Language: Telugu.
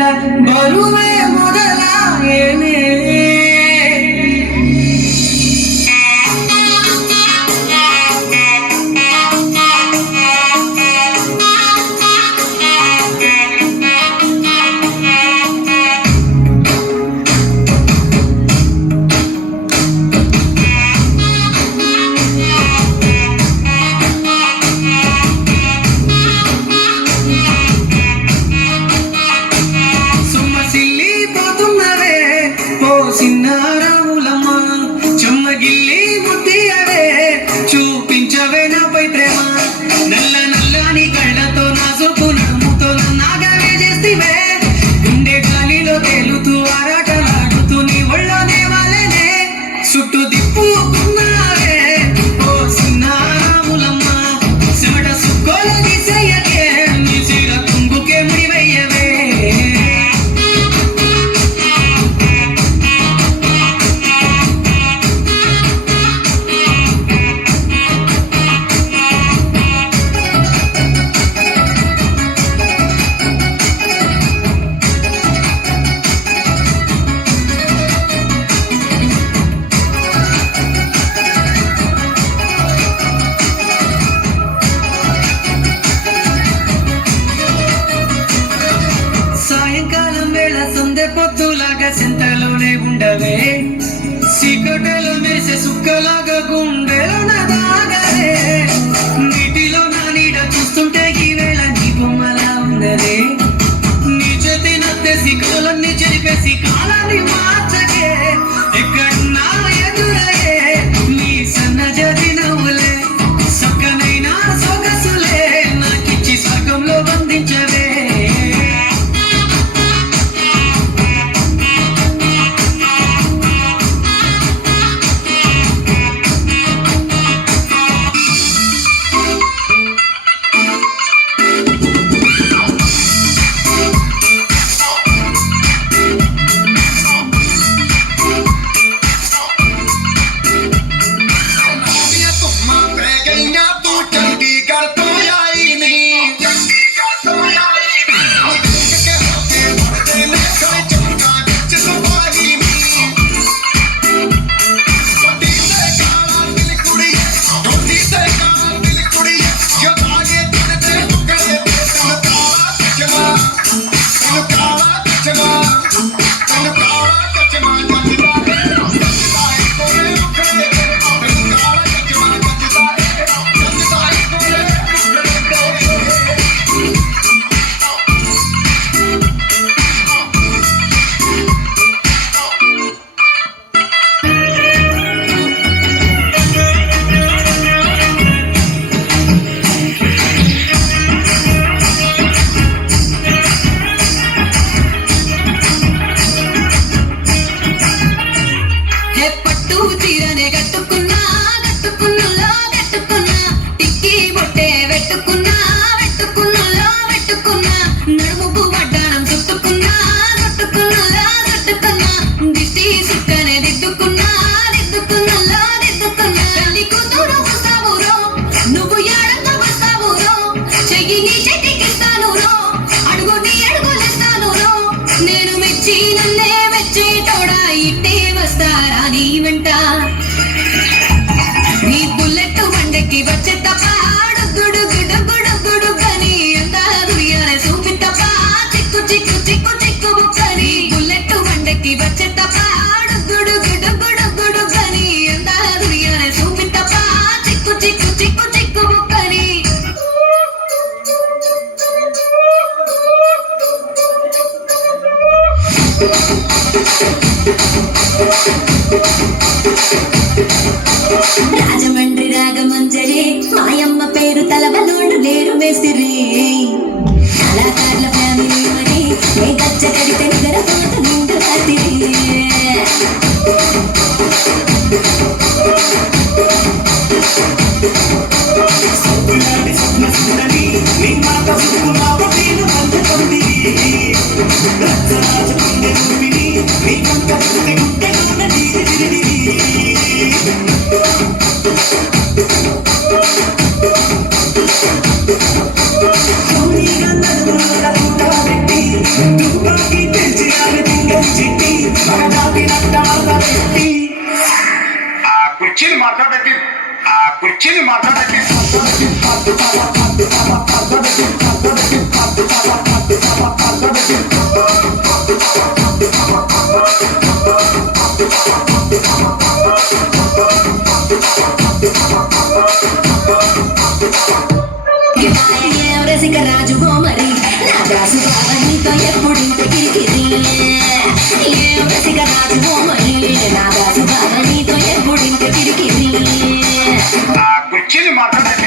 వేళ బరువే మొదలాయనే సిన్నారాములమ్మ చెమ్మగిల్లి ముద్దియవే చూపించవే నాపై ప్రేమ నల్ల నల్లని కళ్ళతో నా సొప్పు నడుముతో నాగవే చేస్తివే గుండె గాలిలో తేలుతూ ఆరాటలాడుతూ నీ ఒళ్ళోనే వాలేనే చుట్టూ దిప్పుకున్నావే ఓ సిన్నారాములమ్మ చెమట సుక్కోలు తీసేయకే నీ చీర కుంగుకే ముడివయ్యవే పొద్దులాగా చింతలోనే ఉండవే సీకటలో మెరిసే సుక్కలాగా గుండెలో నదాగలే నీటిలో నా నీడ చూస్తుంటే ఈ వేళ నీ బొమ్మలా ఉన్నదే నీ చేతి నత్తేసి కలన్నీ చెరిపేసి కాలాన్ని మార్చకే ఎక్కడన్నా ఎదురయ్యే నీ సన్నజరి నవ్వులే సక్కనైనా సొగసులే నాకిచ్చి స్వర్గంలో బంధించవే నీ బుల్లెట్ వండకి వచ్చే తప్ప గుడు గుడు గుడు గుడు గని అందాలు చూపి తప్ప చిక్కు చిక్కు చిక్కు చిక్కు బుక్కని బుల్లెట్ వండకి వచ్చే తప్ప గుడు గుడు గుడు గుడు గని అందాలు చూపి తప్ప చిక్కు చిక్కు చిక్కు చిక్కు బుక్కని రాజమండ్రి రాగమంజరి మాయమ్మ పేరు తలవనోళ్ళు లేరు మేసిరి కళాకారుల ఫ్యామిలీ మరి ఏ గచ్చ కడితే నిద్రపోత నిండు రాత్రి Don't కుర్చీని మాట్లాడండి. ఏం రసిక రాజుగో మరి నా దాసు బావ నీతో ఎప్పుడు ఇంత కిరికిరి ఏం రసిక రాజుగో మరి నా దాసు బావ నీతో ఎప్పుడు ఇంత కిరికిరి కుర్చీని మాట్లాడండి.